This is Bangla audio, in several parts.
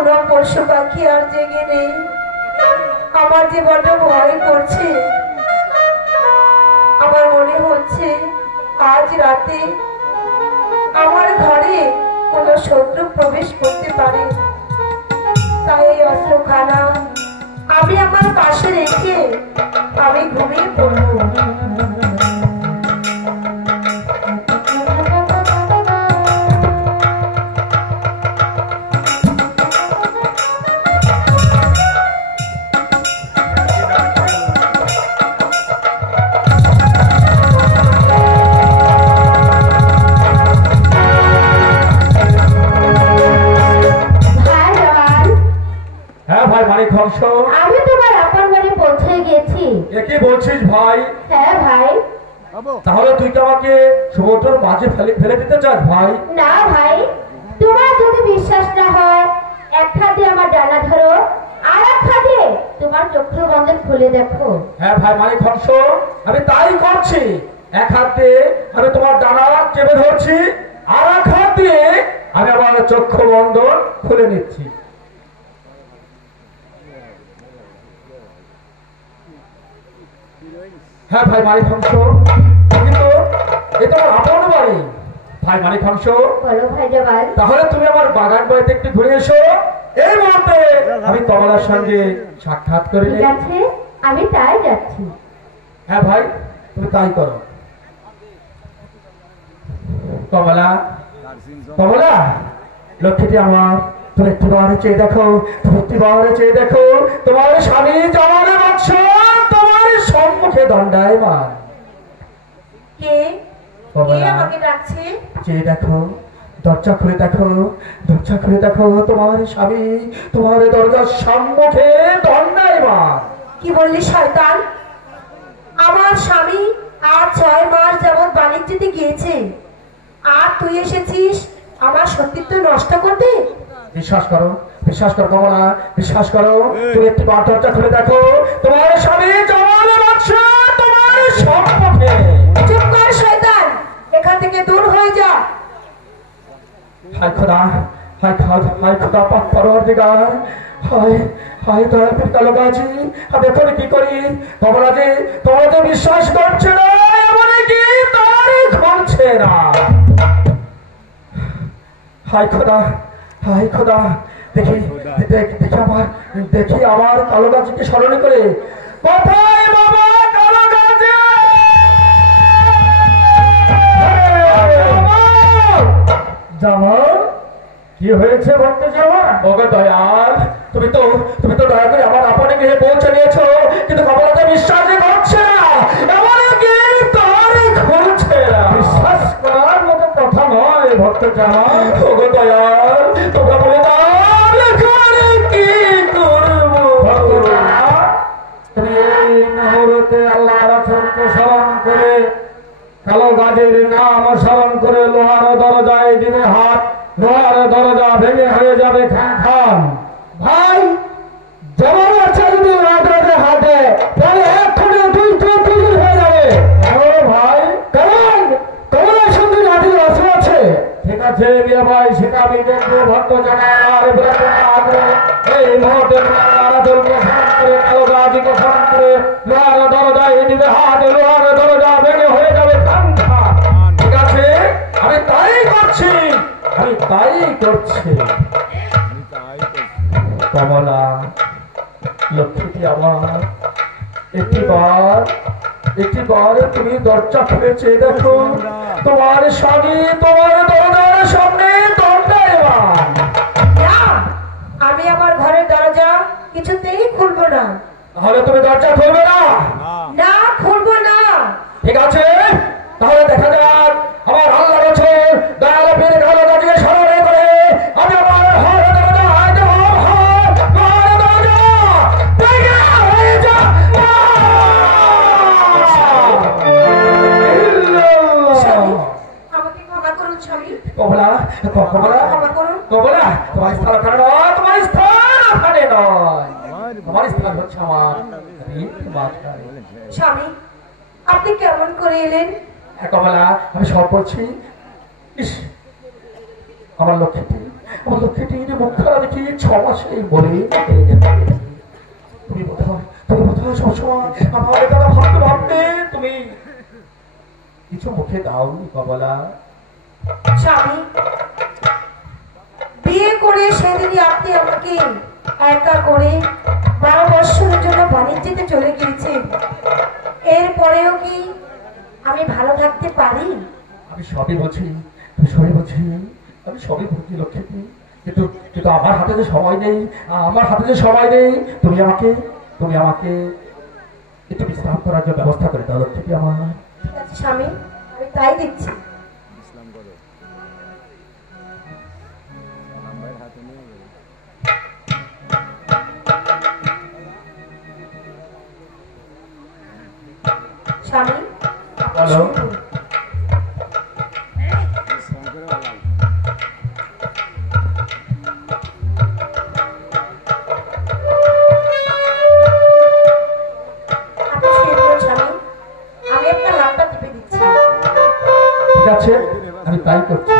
কোনো পশু পাখি আর জেগে নেই। আমার যে বড্ড ভয় করছে। আমার মনে হচ্ছে আজ রাতে আমার ঘরে কোনো শত্রু প্রবেশ করতে পারে। তাই এই অস্ত্রখানা আমি আমার পাশে রেখে আমি ঘুমিয়ে পড়ব। আমি তোমার আপন বাড়ি পৌঁছে গেছি। কি বলছিস ভাই? হ্যাঁ ভাই। তাহলে তুই কি আমাকে সমুদ্রের মাঝে ফেলে দিতে চাস ভাই? না ভাই, তোমার যদি বিশ্বাস না হয় এক হাতে আমার ডানা ধরো আর এক হাতে তোমার চক্ষু বন্ধন খুলে দেখো। হ্যাঁ ভাই মানিক হংস, আমি তাই করছি। এক হাতে আমি তোমার ডানা চেপে ধরছি, আর এক হাত দিয়ে আমি আমার চক্ষু বন্ধন খুলে নিচ্ছি। হ্যাঁ ভাই মানিক হংস, কিন্তু এ তোমার আপন বাড়ি। ভাই মানিক হংস, বলো ভাই জবাল। তাহলে তুমি আমার বাগান বাড়িতে একটু ঘুরে এসো। এই মুহূর্তে আমি কমলার সঙ্গে সাক্ষাৎ করে ঠিক আছে, আমি তাই যাচ্ছি। হ্যাঁ ভাই, তুমি তাই করো। কমলা, কমলা, লক্ষ্মীটি আমার, তুমি একটু বারে চেয়ে দেখো, তুমি একটু বারে চেয়ে দেখো, তোমার স্বামী জমানে বাক্স তোমার সম্মুখে দণ্ডায়মান। কে আমাকে ডাকছে? চেয়ে দেখো, দরজা খুলে দেখো, দরজা খুলে দেখো, তোমার স্বামী তোমার দরজার সম্মুখে দণ্ডায়মান। কি বললি শয়তান? আমার স্বামী আর 6 মাস যাবৎ বাণিজ্যতে গিয়েছে, আর তুই এসেছিস আমার সতীত্ব নষ্ট করতে? বিশ্বাস করো, বিশ্বাস করো কমলা, বিশ্বাস করো। তুমি একটি বার দরজা খুলে দেখো, তোমার স্বামী জমানে বাক্স তোমার সম্মুখে। চুপ কর শয়তান, এখান থেকে দূর হয়ে যা। হায় খোদা, হায় খোদা পাক পরওয়ারদিগার, হায় হায় দয়া করে কালো গাছি, আমি এখন কি করি? কমলাজি, তোমার যে বিশ্বাস করছে না, এমন কি তার ঘটছে না। হায় খোদা, হায় খোদা, দেখি দেখি আমার কালো গাছিকে স্মরণ করে। কোথায় বাবা কালো গাছি? জামাল, কি হয়েছে ভক্ত জামা? ওগো দয়াল, তুমি তো দয়া করে আমার আপনে গৃহে পৌঁছে নিয়েছো, কিন্তু কমলাতে বিশ্বাসই করছে না, এমন কি তার ঘটছে না। বিশ্বাস করার মতো কথা নয় ভক্ত জামা। ওগো দয়াল, তোমরা বলে দাও কি করবো? তুমি এই মুহূর্তে আল্লাহ রাসূলকে স্মরণ করে, কালো গাজের নাম স্মরণ করে লোহার দরজায় দিবে হাত, লোহার দরজা ভেঙে হয়ে যাবে খান খান। ভাই, জবাব আছে যদি দরজা হাতে, তাহলে এক্ষুনি দুই হয়ে যাবে। ভাই, কারণ কমলার সঙ্গে নাতির অস্ত্র আছে। ঠিক আছে বিয়া ভাই, সেটা আমি দেখবো। ভক্ত জানার এই মুহূর্তে আরাধনকে স্মরণ করে, কালো গাজীকে স্মরণ করে লোহার দরজায় দিবে হাত, লোহার দরজা ভেঙে হয়ে যাবে খান খান। ঠিক আছে, আমি তাই করছি, আমি তাই করছি। কমলা, লক্ষ্মীটি আমার, একটিবার তুমি দরজা খুলে চেয়ে দেখো, তোমার স্বামী তোমার দরজার সামনে দণ্ডায়মান। না, আমি আমার ঘরের দরজা কিছুতেই খুলবো না। তাহলে তুমি দরজা খুলবে না? না, খুলবো না। ঠিক আছে, তাহলে দেখা যাক আমার আল্লাহ রাসূল দয়াল পীর কালো গাজীকে স্মরণ করে আমি আমার ঘর দরজা হাতে ঘর দরজা ভেঙে হয়ে যা। আমাকে ক্ষমা করুন স্বামী। কমলা, কমলা, কমলা, তোমার স্থান ওখানে নয়, তোমার স্থান ওখানে নয়, তোমার স্থান হচ্ছে আমার মাথায়। স্বামী, আপনি কেমন করে এলেন? কমলা, আমি সব বলছি। ইস, আমার লক্ষ্মীটি, আমার লক্ষ্মীটি মুখ খারাপ দেখি 6 মাসেই বলে তুমি বোধহয় সবসময় আমার কথা ভাবতে ভাবতে তুমি কিছু মুখে দাওনি কমলা। স্বামী, বিয়ে করে সেদিনই আপনি আমাকে একা করে 12 বছরের জন্য বাণিজ্যতে চলে গিয়েছেন। এরপরেও কি আমি ভালো থাকতে পারি? আমি সবই বলছি, আমি সবই বলছি লক্ষ্মী, কিন্তু আমার হাতে যে সময় নেই, তুমি আমাকে একটু বিশ্রাম করার জন্য ব্যবস্থা করে দাও লক্ষ্মী আমার। ঠিক আছে স্বামী, আমি তাই দিচ্ছি। স্বামী, হ্যালো, আমি একটা হাতটা টিপে দিচ্ছি। ঠিক আছে, আমি তাই করছি।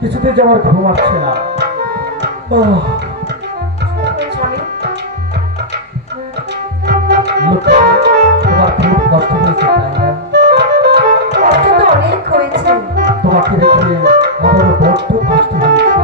কিছুতেই যে আমার ঘুম আসছে না। তোমার খুব কষ্ট হয়েছে তাই না? কষ্ট তো অনেক হয়েছে। তোমাকে রেখে আমারও বড্ড কষ্ট হয়েছে।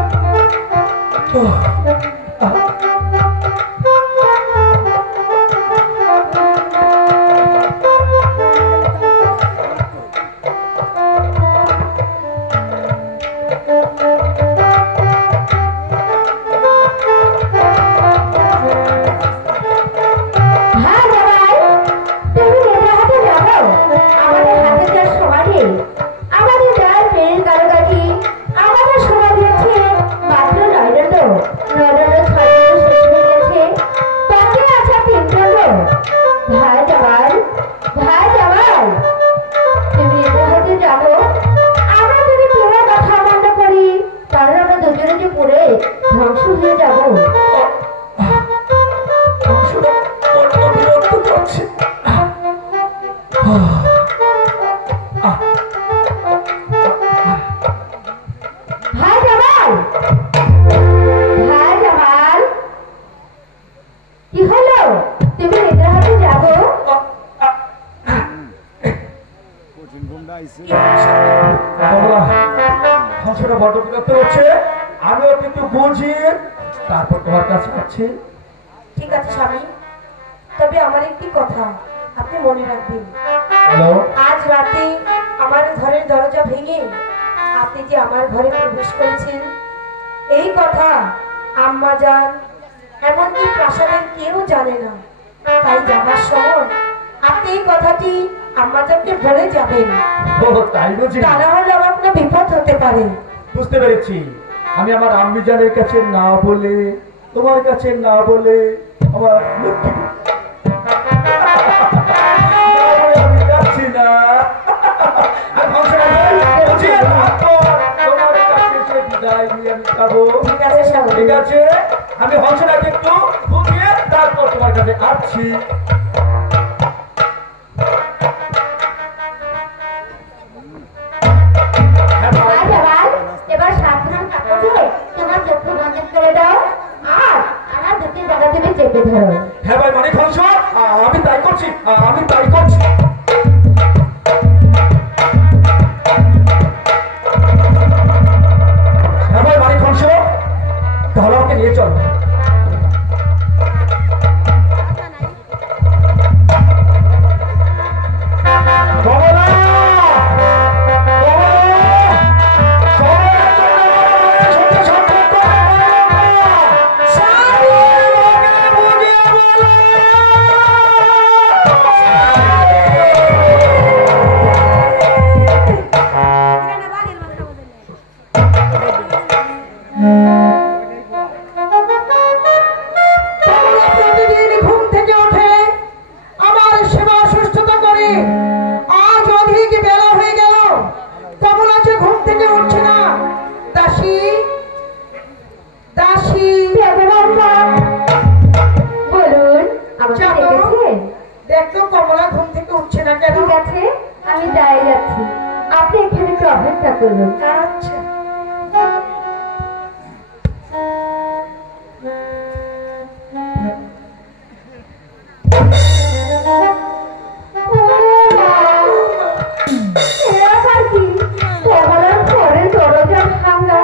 আমিও কিন্তু বুঝি, তারপর তোমার কাছে আছি। ঠিক আছে স্বামী, তবে আমার একটি কথা আপনি মনে রাখবেন। আজ রাতে আমার ঘরের দরজা ভেঙে আপনি যে আমার ঘরে প্রবেশ করেছেন, এই কথা আম্মা জান এমনকি প্রাসাদের কেউ জানে না। তাই যাবার সময় আপনি এই কথাটি আম্মা জানকে বলে যাবেন। তা না হলে আমার কোনো বিপদ হতে পারে। বুঝতে পেরেছি। আমি আমার আম্মি জানের কাছে না বলে, তোমার কাছে না বলে, আমার লক্ষ্মী আমি যাচ্ছি না। ঠিক আছে, আমি হংসটাকে একটু বুঝিয়ে তারপর তোমার কাছে আসছি। এবার সাবধান থাকবে, তোমার চক্ষু বন্ধ করে দাও আর আমার দুটি জায়গা থেকে চেপে ধরো। হ্যাঁ ভাই, মানে হংস, আমি তাই করছি। হ্যাঁ ভাই, মানে হংস, তাহলে আমাকে নিয়ে চল। অপেক্ষা করুন। আচ্ছা। ব্যাপার কি? কমলার ঘরের দরজা ভাঙা,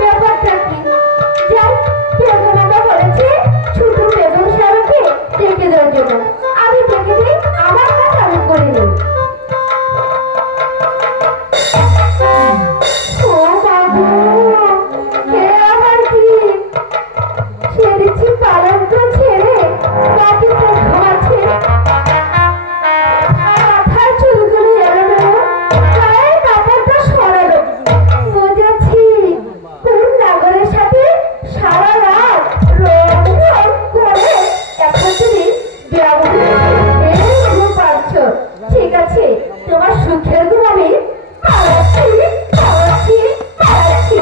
ব্যাপারটা কি? যাই, বেগম বাবা বলেছে ছোট বেগম সাহেবকে ডেকে দেওয়ার জন্য। আমি ডেকে দিই, আমার কাজ আমি করে নিই। ও বাবু, কে আবার কি? ছেড়েছি পালঙ্ক ছেড়ে মাটিতে ঘুমাচ্ছে। মাথার চুলগুলো এলোমেলো, গায়ের কাপড়টা সরালো। বুঝেছি, কোন নাগরের সাথে সারা রাত রং ঢং করে এখন তুমি ঘুম পাচ্ছ। ঠিক আছে, তোমার সুখের ঘুম আমি পালাচ্ছি, পালাচ্ছি, পালাচ্ছি।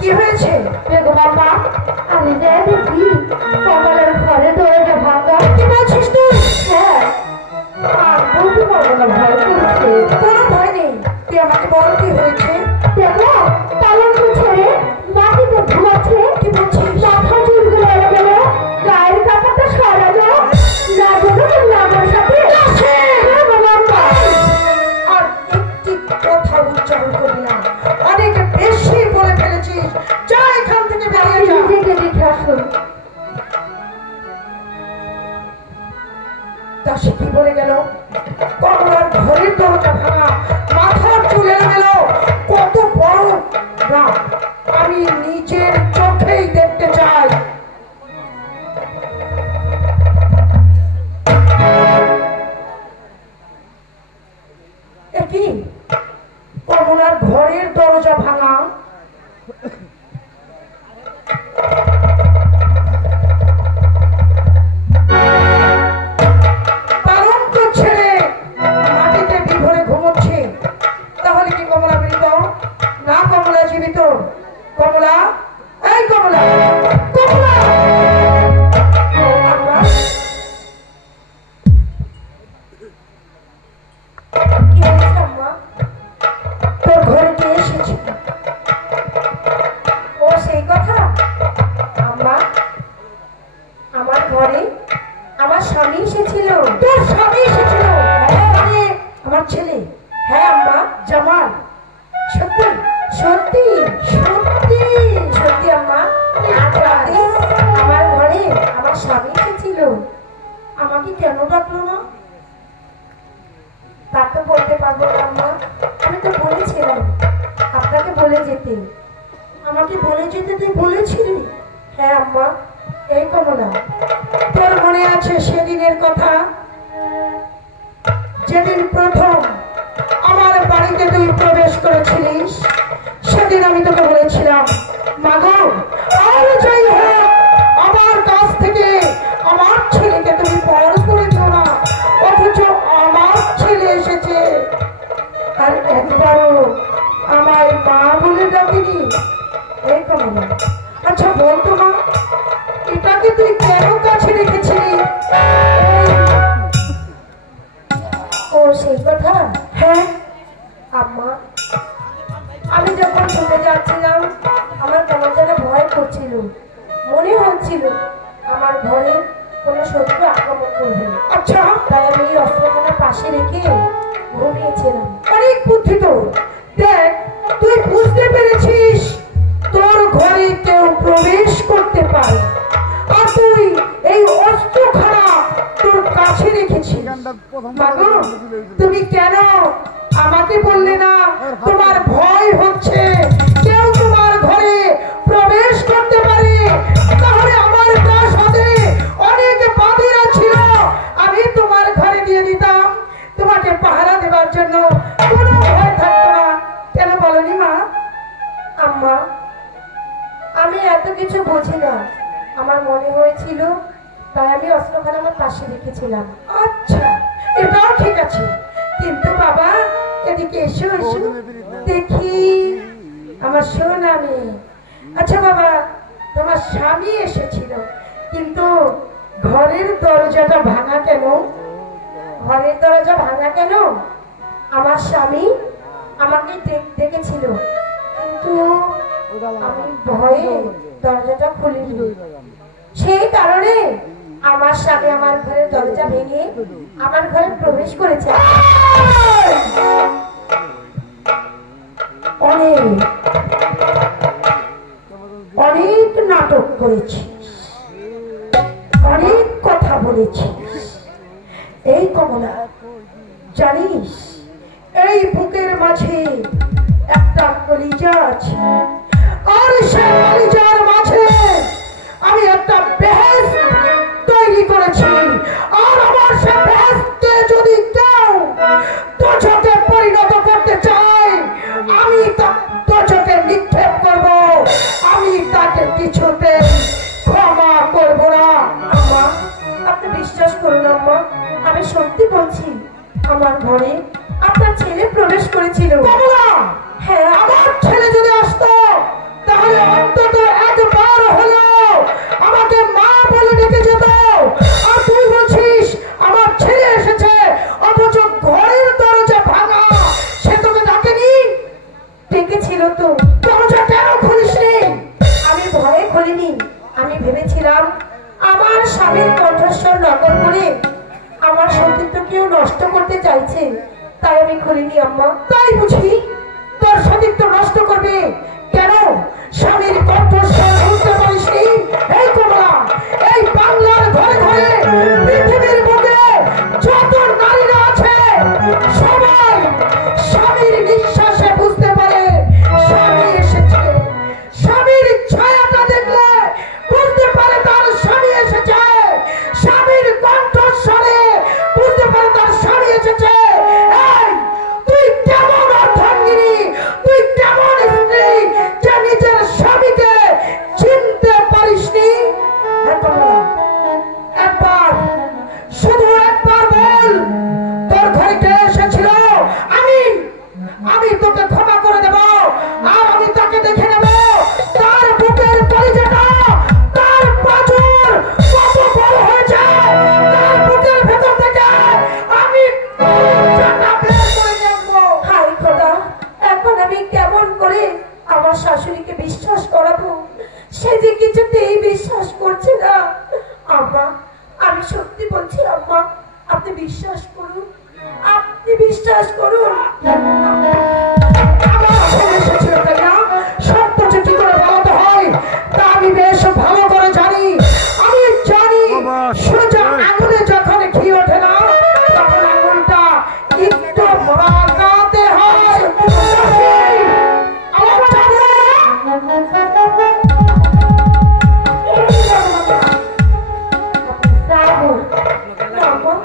কি হয়েছে? বেগম আম্মা, আমি যাই দেখি কমলার ঘরে দরজা ভাঙা। কি বলছিস তুই? হ্যাঁ, আর বলতে পারবো না, ভয় করছে। কোনো ভয় নেই, তুই আমাকে বল কি হয়েছে। দেখো, পালঙ্ক ছেড়ে মাটিতে ঘুমাচ্ছে। কি বলছিস? মাথার চুলগুলো এলোমেলো, গায়ের কাপড়টা সরানো, নাগরের সাথে বেগম আম্মা। আর একটি কথা উচ্চারণ করবি না, অনেক বেশি বলে ফেলেছিস। যা এখান থেকে বেরিয়ে যা। নিজেকে দেখে আসুন। দাসী কি বলে গেল? কমলার ঘরের দরজা ভাঙা, মাথার চুল এলোমেলো, কত বড় না আমি নিজের চোখেই দেখতে চাই। এ কি? কমলার ঘরের দরজা ভাঙা, পালঙ্ক ছেড়ে মাটিতে বিভোরে ঘুমোচ্ছে। তাহলে কি কমলা মৃত? না, কমলা জীবিত। কমলা, এই কমলা, কমলা! আম্মা, কি হয়েছে আম্মা? তোর ঘরে কে এসেছে? ও সেই কথা। আম্মা, আমার ঘরে আমার স্বামী এসেছিল। তোর স্বামী এসেছিল? মানে আমার ছেলে? হ্যাঁ আম্মা, জামাল। সত্যি সত্যি সত্যি সত্যি আম্মা, আজ রাতে আমার ঘরে আমার স্বামী এসেছিল। আমাকে কেন ডাকলো না? তা তো বলতে পারবো না আম্মা, আমি তো বলেছিলাম আপনাকে বলে যেতে। আমাকে বলে যেতে তুই বলেছিলি? হ্যাঁ আম্মা। এই কমলা, তোর মনে আছে সেদিনের কথা? যেদিন প্রথম আমার বাড়িতে তুই প্রবেশ করেছিলিস, সেদিন আমি তোকে বলেছিলাম, মাগো আর যাই হোক আমার কাছ থেকে আমার ছেলেকে তুমি পর করে দিও না। অথচ আমার ছেলে এসেছে, আর একবারও আমায় মা বলে ডাকিনি। এই কমলা, আচ্ছা বলতো মা, এটাকে তুই কেন কাছে রেখেছিলি? ও সেই কথা। হ্যাঁ আম্মা, আমি যখন চলে যাচ্ছিলাম আমার কেমন যেন ভয় করছিল। মনে হচ্ছিল আমার ঘরে কোনো শত্রু আক্রমণ করবে। আচ্ছা, তাই আমি এই অস্ত্রখানা পাশে রেখে ঘুমিয়েছিলাম। অনেক বুদ্ধি তোর। দেখ, তুই বুঝতে পেরেছিস তোর ঘরে কেউ প্রবেশ করতে পারে, আর তুই এই অস্ত্রখানা তোর কাছে রেখেছিস। মাগো, তুমি কেন আমাকে বললে না তোমার ভয় হচ্ছে কেউ তোমার ঘরে প্রবেশ করতে পারে? তাহলে আমার প্রাসাদে অনেক বাঁধেরা ছিল, আমি তোমার ঘরে দিয়ে দিতাম তোমাকে পাহারা দেবার জন্য, কোনো ভয় থাকতো না। কেন বলনি মা? আম্মা, আমি এত কিছু বুঝি না, আমার মনে হয়েছিল তাই আমি অস্ত্রখানা আমার পাশে রেখেছিলাম। আচ্ছা, এটাও ঠিক আছে, কিন্তু বাবা এদিকে এসো, এসো দেখি আমার সোনা মেয়ে। আচ্ছা বাবা, তোমার স্বামী এসেছিল, কিন্তু ঘরের দরজাটা ভাঙা কেন? ঘরের দরজা ভাঙা কেন? আমার স্বামী আমাকে ডেকেছিল, কিন্তু আমি ভয়ে দরজাটা খুলিনি। সেই কারণে আমার স্বামী আমার ঘরের দরজা ভেঙে আমার ঘরে প্রবেশ করেছে। অনেক অনেক নাটক করেছিস, অনেক কথা বলেছিস। এই কমলা, জানিস এই বুকের মাঝে একটা কলিজা আছে, আর সেই কলিজার মাঝে আমি একটা বেহেশত তৈরি করেছি। আর আমার সে বেহেশতে যদি কেউ দোজখে পরিণত করতে চায়, আমি তা দোজখে নিক্ষেপ করব। আমি তাকে কিছুতে ক্ষমা করব না। আম্মা, আপনি বিশ্বাস করুন আম্মা, আমি সত্যি বলছি, আমার ঘরে আপনার ছেলে প্রবেশ করেছিল। কমলা, হ্যাঁ, আমার ছেলে যদি আসতো তাহলে অন্তত একবার হলো আমাকে মা বলে ডেকে যেত। আর তুই বলছিস আমার ছেলে এসেছে, অথচ ঘরের দরজা ভাঙা, সে তোকে ডাকেনি? ডেকেছিল তো, দরজা কেন খুলিসনি? আমি ভয়ে খুলিনি। আমি ভেবেছিলাম আমার স্বামীর কণ্ঠস্বর নকল করে আমার সতীত্ব কেউ নষ্ট করতে চাইছে, তাই আমি খুলিনি আম্মা। তাই বুঝি তোর সতীত্ব নষ্ট করবে? কেন স্বামীর কণ্ঠস্বর শুনতে পারিসনি? এই কমলা, এই বাংলার ঘরে ঘরে পৃথিবীর বুকে যত নারীরা আছে সবাই স্বামীর নিঃশ্বাসে বুঝতে পারে স্বামী এসেছে। স্বামীর ছায়াটা দেখলে বুঝতে পারে তার স্বামী এসেছে। স্বামীর কণ্ঠস্বরে বুঝতে পারে তার স্বামী এসেছে। এই, তুই কেমন অর্ধাঙ্গিনী, তুই কেমন স্ত্রী যে নিজের স্বামীকে চিনতে পারিসনি? একবার, শুধু একবার বল, তোর ঘরে কে এসেছিল? আমি তোকে ক্ষমা করে দেব। আর আমি তাকে দেখে নেব, তার বুকের কলিজাটা, তার পাঁজর কত বড় হয়েছে। তার বুকের ভেতর থেকে আমি কলিজাটা বের করে নিয়ে আসবো। হাই খোদা, এখন আমি কেমন করে আমার শাশুড়িকে বিশ্বাস করাবো? সে যে কিছুতেই বিশ্বাস করছে না। আম্মা, আমি সত্যি বলছি আম্মা, আপনি বিশ্বাস করুন, আপনি বিশ্বাস করুন। আমার ছেলে এসেছিল, তাই না? সত্য যে কি করে বলতে হয় তা আমি বেশ ভালো করে জানি। আমি জানি সোজা আঙুলে যখন ঘি ওঠে না, তখন আঙুলটা একটু লাগাতে হয়। আমার জানো? আম্মা,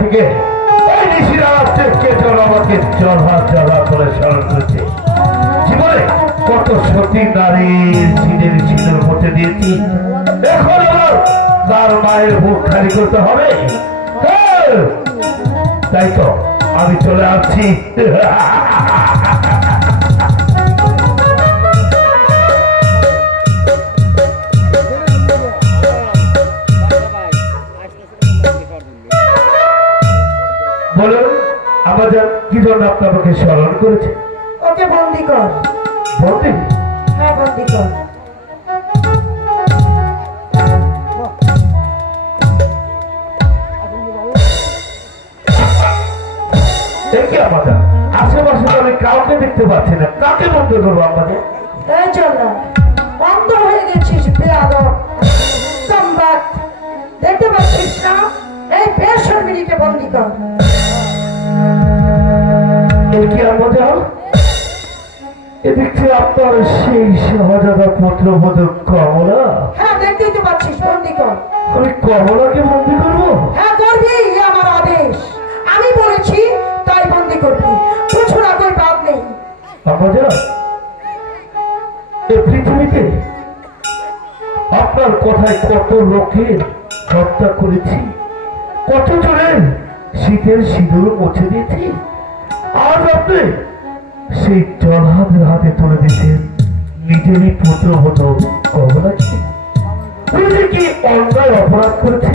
থেকে ওই নিশিরা কে জন আমাকে জলহা করে স্মরণ করেছে। জীবনে কত সতী নারীর সিঁদুর মধ্যে দিয়েছি, এখন আমার তার মায়ের বুক খালি করতে হবে। তাই তো আমি চলে আসছি। বলুন আমাদের কি জন্য আপনাকে স্মরণ করেছে? ওকে বন্দি কর। বন্দি? হ্যাঁ বন্দি কর। দেখি আমাদের আশেপাশে আমি কাউকে দেখতে পাচ্ছি না, কাকে বন্ধ করবো আমাদের? এই চল না, বন্ধ হয়ে গেছিস বেয়াদব সম্বাদ। দেখতে পাচ্ছিস না এই বেশরমিকে বন্দি কর। কি আমাদের এদিকে আপনার সেই সহজাদা পুত্রবধূ কমলা? হ্যাঁ দেখতেই তো পাচ্ছিস, বন্দি কর। আমি কমলাকে বন্দি করবো? হ্যাঁ করবি, আমার আদেশ। আমি বলেছি তাই বন্দি করবি, কিছু না কই বাদ নেই। আমাদের এই পৃথিবীতে আপনার কথায় কত লোকের হত্যা করেছি, কত জনের শীতের সিঁদুর মুছে দিয়েছি, আজ আপনি সেই জলহাতের হাতে তুলে দিয়েছেন নিজেরই পুত্রবধূ কমলাকে। কি অন্যায় অপরাধ করেছে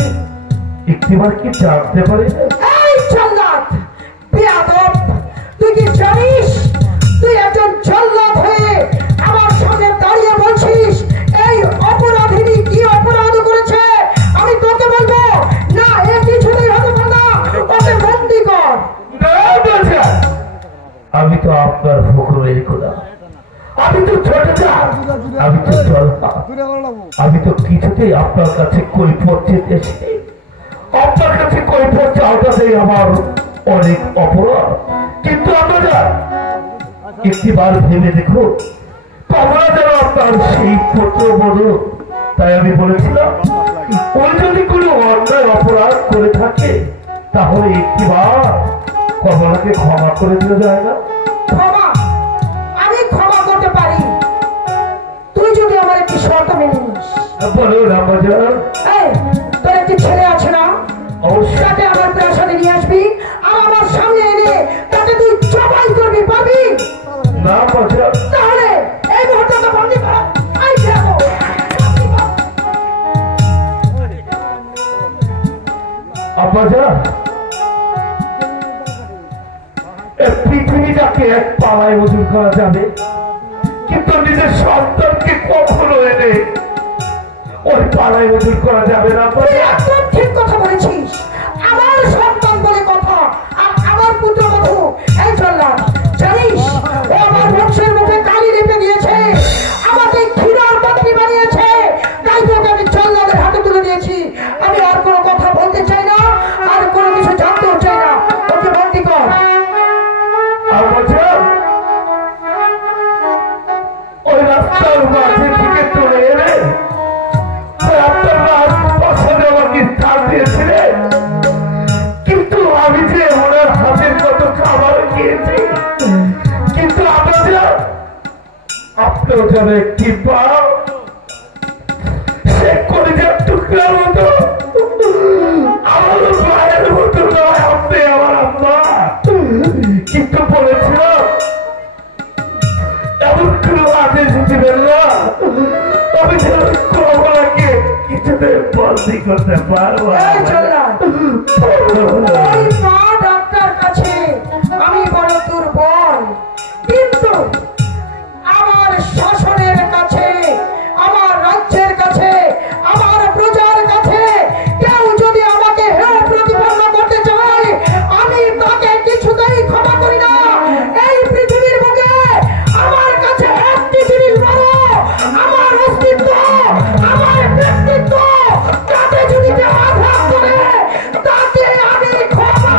একটিবার কি জানতে পারি না? এই জল্লাদ বেয়াদব, তুই কি জানিস তুই একজন জল্লাদ হয়ে আমার সামনে দাঁড়িয়ে বলছিস এই অপরাধীনি কি অপরাধ করেছে? আমি তোকে বলবো না, এ কিছুতেই হতে পারে না, ওকে বন্দি কর। আমি তো আপনার হুকুমের গোলাম, আমি তো ছোট চাঁদ, আমি তো জলহা, আমি তো কিছুতেই আপনার কাছে কৈফিয়ত চেতে এসেছি। আপনার কাছে কৈফিয়ত চাওয়াটাই আমার অনেক অপরাধ। কিন্তু আপনারা একটিবার ভেবে দেখুন, কমলা যেন আপনার সেই পুত্রবধূ। তাই আমি বলেছিলাম ওই যদি কোনো অন্যায় অপরাধ করে থাকে তাহলে একটিবার কমলাকে ক্ষমা করে দেওয়া যায় না? ক্ষমা আমি ক্ষমা করতে পারি, তুই যদি আমার একটি শর্ত মেনে নিস। বলুন আমাদের। এই তোর একটি ছেলে আছে না, অবশ্যই। তাকে আমার প্রাসাদে নিয়ে আসবি আর আমার সামনে এনে তাকে তুই জবাই করবি, পারবি? না বাজা। তাহলে এই মুহূর্তে তো বন্দি কর। আই যাবো আব্বাজা, পৃথিবীটাকে এক পালায় মজুর করা যাবে, কিন্তু নিজের সন্তানকে কখনো এনে ওই পালায় মজুর করা যাবে না। তুই একদম ঠিক কথা বলেছিস, আমার সন্তান বলে কথা আর আমার পুত্রবধূ। এই জল্লাদ জানিস ও আমার বংশের মুখে কালি রেপে দিয়েছে, আমাকে ক্ষীরার পাত্রী বানিয়েছে, তাই তোকে আমি জল্লাদের হাতে তুলে দিয়েছি। আমি আর কোনো কথা বলতে চাই না, আর কোনো কিছু জানতেও চাই না, ওকে বন্দি কর। আব্বাজা, ওই রাস্তার মাঝে থেকে তুলে এনে আপনার রাজপ্রাসাদে আমাকে স্থান দিয়েছিলেন, কিন্তু আমি যে ওনার হাতের কত খাবার খেয়েছি, কিন্তু আব্বাজা আপনিও যেন একটি পাও সে কলিজার টুকরার মতো আমার মায়ের মতো নয়, আপনি আমার আম্মা। কিন্তু বলেছিলাম এমন কোনো আদেশ দিবেন না আমি যেন কমলাকে কিছুতে বন্দি করতে পারবো। এই জল্লাদ, ওই মা ডাক্তার কাছে আমি বড় দুর্বল, কিন্তু আমার শাসনের কাছে, আমার রাজ্যের কাছে, আমার প্রজার কাছে কেউ যদি আমাকে হেয় প্রতিপন্ন করতে চায় আমি তাকে কিছুতেই ক্ষমা করি না। এই পৃথিবীর বুকে আমার কাছে একটি জিনিস বড়, আমার অস্তিত্ব, আমার ব্যক্তিত্ব। তাকে যদি কেউ আঘাত করে তাকে আমি ক্ষমা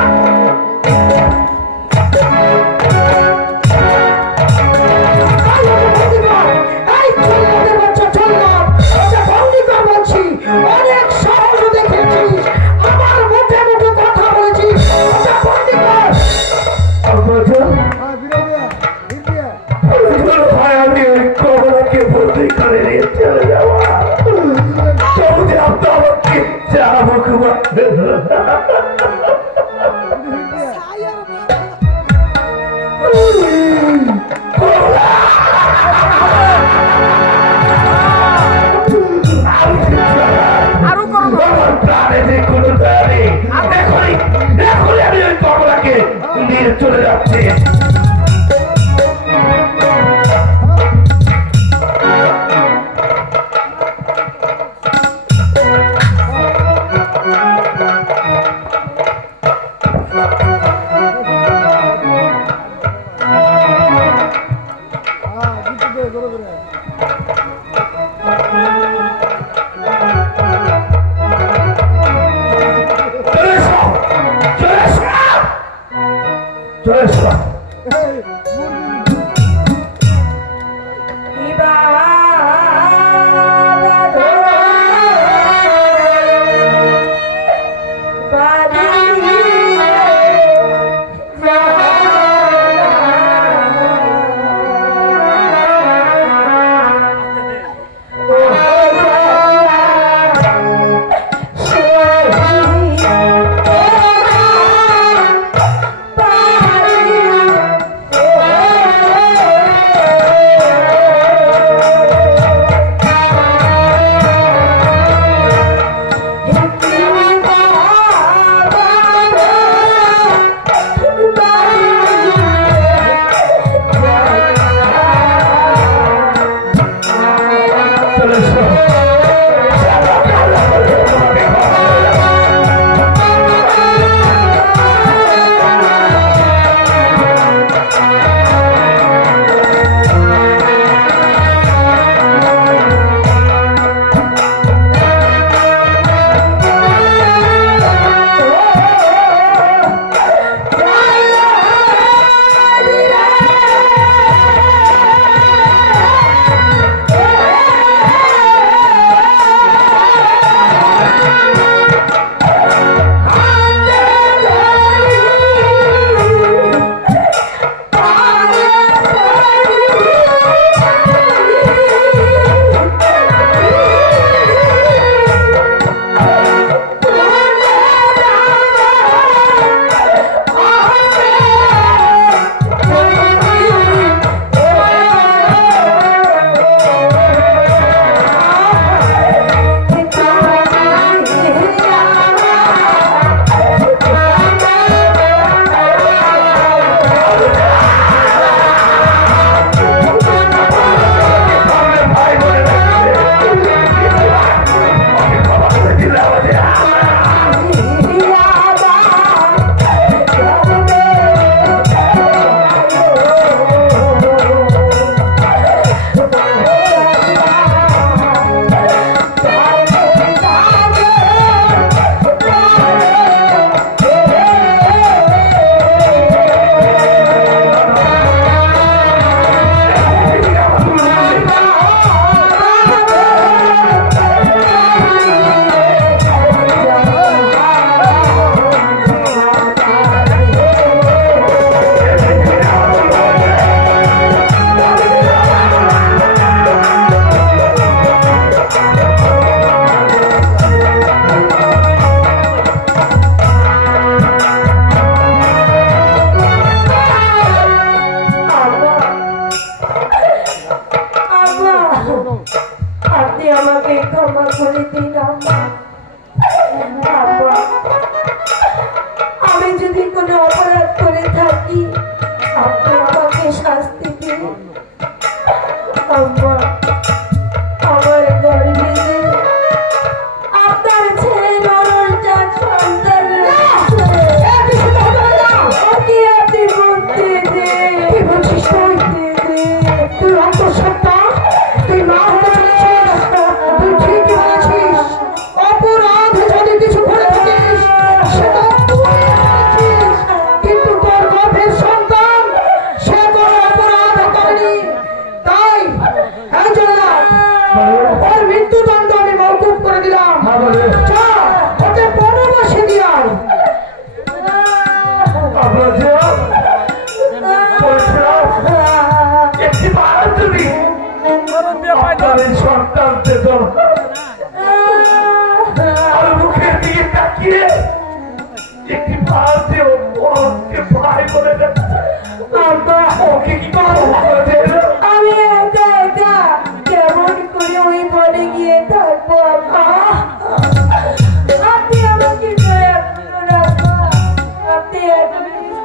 নিয়ে চলে যাচ্ছে। অপরাধ যদি কিছু করে থাকিস সেটা তুই করেছিস।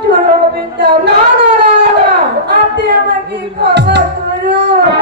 চোর হবেন না। না না না না আপনি আমাকে ক্ষমা করুন।